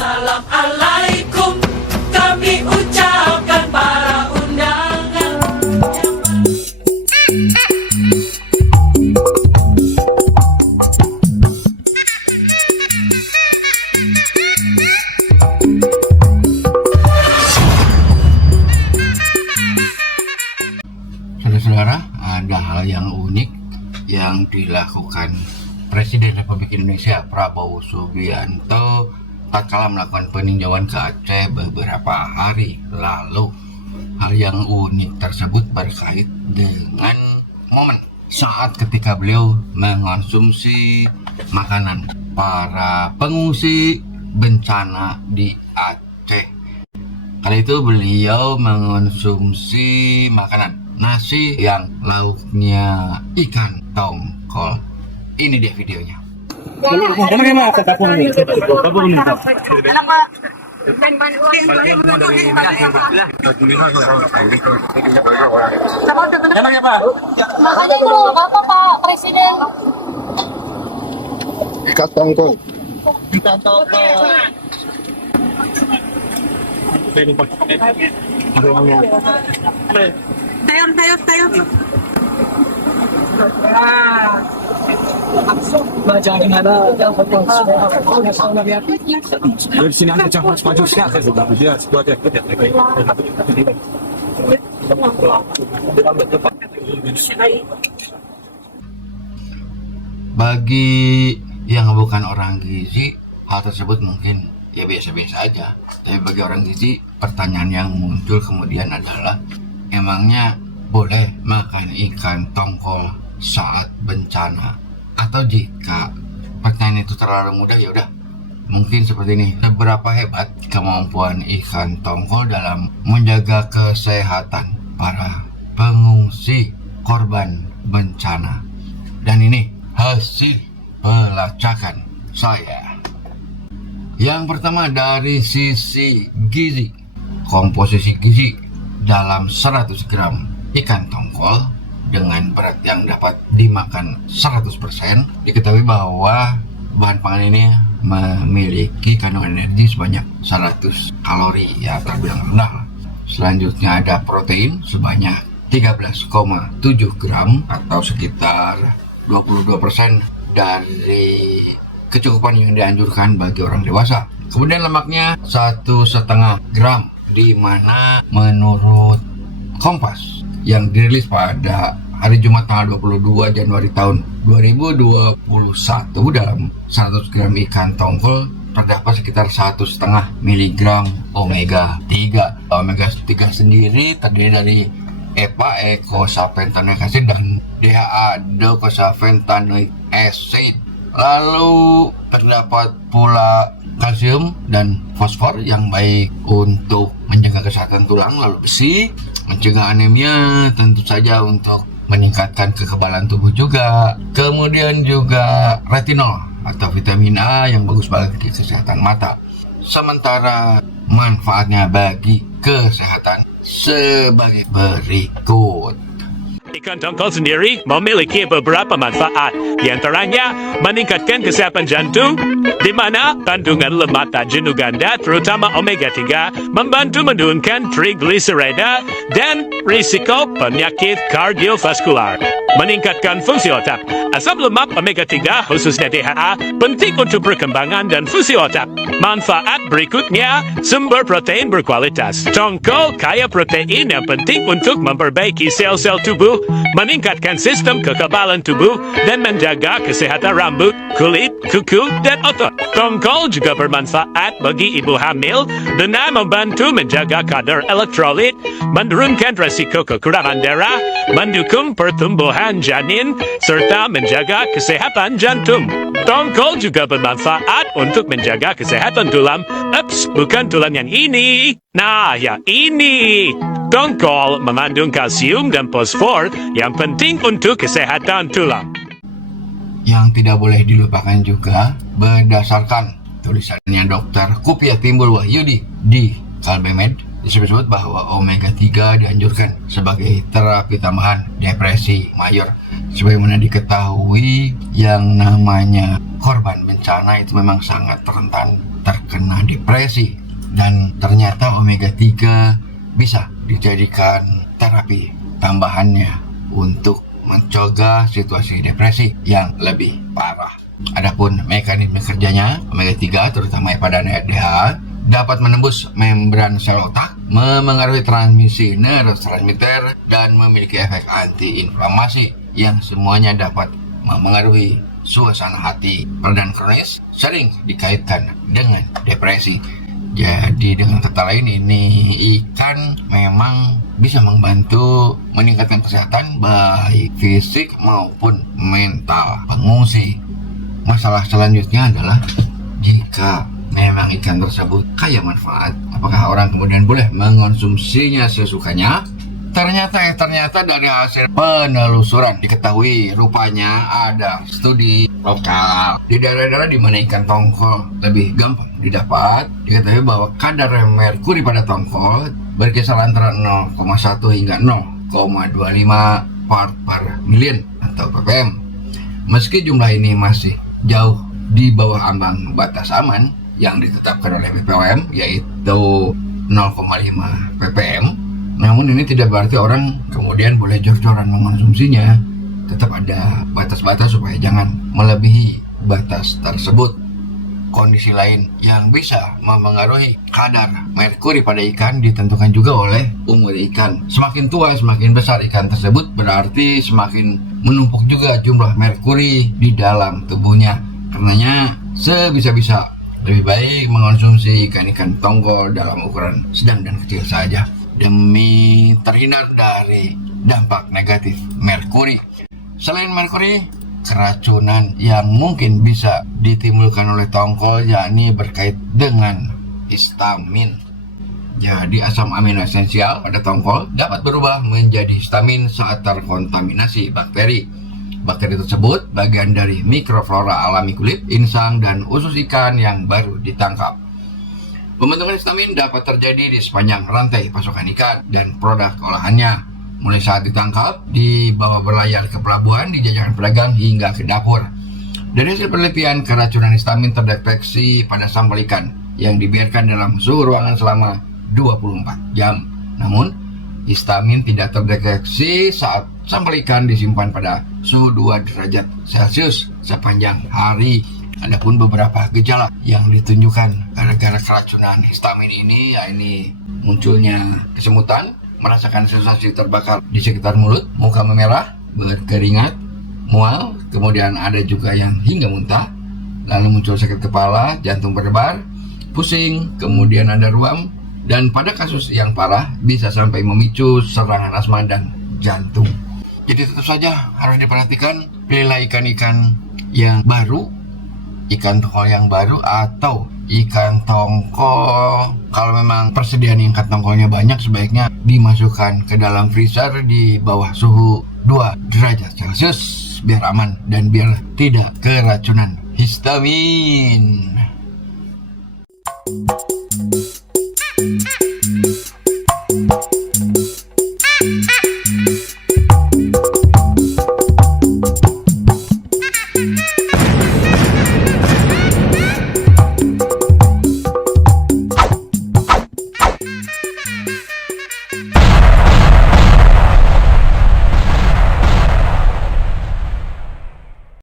Assalamualaikum kami ucapkan para undangan. Saudara-saudara, ada hal yang unik yang dilakukan Presiden Republik Indonesia Prabowo Subianto tatkala melakukan peninjauan ke Aceh beberapa hari lalu. Hal yang unik tersebut berkait dengan momen saat ketika beliau mengonsumsi makanan para pengungsi bencana di Aceh. Kali itu beliau mengonsumsi makanan nasi yang lauknya ikan tongkol. Ini dia videonya. Makanya itu apa Pak Presiden? Ikan tongkol. Sayur. Dari sini aja jangan maju siapa juga dia buat dia Bagi yang bukan orang gizi, hal tersebut mungkin ya biasa-biasa aja. Tapi bagi orang gizi, pertanyaan yang muncul kemudian adalah, emangnya boleh makan ikan tongkol saat bencana? Atau jika pertanyaan itu terlalu mudah, ya udah mungkin seperti ini. Seberapa hebat kemampuan ikan tongkol dalam menjaga kesehatan para pengungsi korban bencana? Dan ini hasil pelacakan saya. Yang pertama dari sisi gizi. Komposisi gizi dalam 100 gram ikan tongkol dengan berat yang dapat dimakan 100%, diketahui bahwa bahan pangan ini memiliki kandungan energi sebanyak 100 kalori, ya terbilang rendah. Selanjutnya ada protein sebanyak 13,7 gram atau sekitar 22% dari kecukupan yang dianjurkan bagi orang dewasa. Kemudian lemaknya 1,5 gram, di mana menurut Kompas yang dirilis pada hari Jumat tanggal 22 Januari tahun 2021, dalam 100 gram ikan tongkol terdapat sekitar 1,5 miligram omega 3. Omega 3 sendiri terdiri dari EPA, eicosapentaenoic acid, dan DHA, docosahexaenoic acid. Lalu terdapat pula kalsium dan fosfor yang baik untuk menjaga kesehatan tulang, lalu besi, mencegah anemia, tentu saja untuk meningkatkan kekebalan tubuh juga. Kemudian juga retinol atau vitamin A yang bagus bagi kesehatan mata. Sementara manfaatnya bagi kesehatan sebagai berikut. Ikan tongkol sendiri memiliki beberapa manfaat, di antaranya meningkatkan kesehatan jantung, di mana kandungan lemak tak jenuh ganda, terutama omega 3, membantu menurunkan trigliserida dan risiko penyakit kardiovaskular. Meningkatkan fungsi otak. Asam lemak omega 3, khususnya DHA, penting untuk perkembangan dan fungsi otak. Manfaat berikutnya, sumber protein berkualitas. Tongkol kaya protein yang penting untuk memperbaiki sel-sel tubuh, meningkatkan sistem kekebalan tubuh, dan menjaga kesehatan rambut, kulit, kuku, dan otot. Tongkol juga bermanfaat bagi ibu hamil dengan membantu menjaga kadar elektrolit, menurunkan resiko kekurangan darah, mendukung pertumbuhan janin, serta menjaga kesehatan jantung. Tongkol juga bermanfaat untuk menjaga kesehatan tulang. Bukan tulang yang ini. Nah, yang ini. Tongkol mengandung kalsium dan fosfor yang penting untuk kesehatan tulang. Yang tidak boleh dilupakan juga, berdasarkan tulisannya Dr. Kupiah Timbul Wahyudi di Kalbemed, disebut bahwa omega 3 dianjurkan sebagai terapi tambahan depresi mayor. Sebagaimana diketahui, yang namanya korban bencana itu memang sangat rentan terkena depresi, dan ternyata omega 3 bisa dijadikan terapi tambahannya untuk mencegah situasi depresi yang lebih parah. Adapun mekanisme kerjanya, omega 3 terutama EPA dan EDH dapat menembus membran sel otak, memengaruhi transmisi neurotransmitter, dan memiliki efek anti-inflamasi yang semuanya dapat memengaruhi suasana hati. Peradan kronis sering dikaitkan dengan depresi. Jadi dengan kata lain, ini ikan memang bisa membantu meningkatkan kesehatan baik fisik maupun mental pengungsi. Masalah selanjutnya adalah jika memang ikan tersebut kaya manfaat, apakah orang kemudian boleh mengonsumsinya sesukanya? Ternyata dari hasil penelusuran diketahui rupanya ada studi lokal di daerah-daerah di mana ikan tongkol lebih gampang didapat. Diketahui bahwa kadar merkuri pada tongkol berkisar antara 0,1 hingga 0,25 part per million atau ppm. Meski jumlah ini masih jauh di bawah ambang batas aman yang ditetapkan oleh BPOM, yaitu 0,5 ppm, namun ini tidak berarti orang kemudian boleh jor-joran mengonsumsinya. Tetap ada batas-batas supaya jangan melebihi batas tersebut. Kondisi lain yang bisa memengaruhi kadar merkuri pada ikan ditentukan juga oleh umur ikan. Semakin tua, semakin besar ikan tersebut, berarti semakin menumpuk juga jumlah merkuri di dalam tubuhnya. Karenanya sebisa-bisa lebih baik mengonsumsi ikan-ikan tongkol dalam ukuran sedang dan kecil saja demi terhindar dari dampak negatif merkuri. Selain merkuri, keracunan yang mungkin bisa ditimbulkan oleh tongkol yakni berkait dengan histamin. Jadi asam amino esensial pada tongkol dapat berubah menjadi histamin saat terkontaminasi bakteri. Bakteri tersebut bagian dari mikroflora alami kulit, insang, dan usus ikan yang baru ditangkap. Pembentukan histamin dapat terjadi di sepanjang rantai pasokan ikan dan produk olahannya, mulai saat ditangkap, dibawa berlayar ke pelabuhan, di jajaran pedagang, hingga ke dapur. Dari hasil penelitian, keracunan histamin terdeteksi pada sampel ikan yang dibiarkan dalam suhu ruangan selama 24 jam. Namun, histamin tidak terdeteksi saat sampel ikan disimpan pada suhu 2 derajat Celcius sepanjang hari. Adapun beberapa gejala yang ditunjukkan gara-gara keracunan histamin ini, yakni munculnya kesemutan, merasakan sensasi terbakar di sekitar mulut, muka memerah, berkeringat, mual, kemudian ada juga yang hingga muntah, lalu muncul sakit kepala, jantung berdebar, pusing, kemudian ada ruam, dan pada kasus yang parah bisa sampai memicu serangan asma dan jantung. Jadi tetap saja harus diperhatikan, pilihlah ikan-ikan yang baru, ikan tongkol yang baru, atau ikan tongkol. Kalau memang persediaan ikan tongkolnya banyak, sebaiknya dimasukkan ke dalam freezer di bawah suhu 2 derajat Celcius biar aman dan biar tidak keracunan histamin.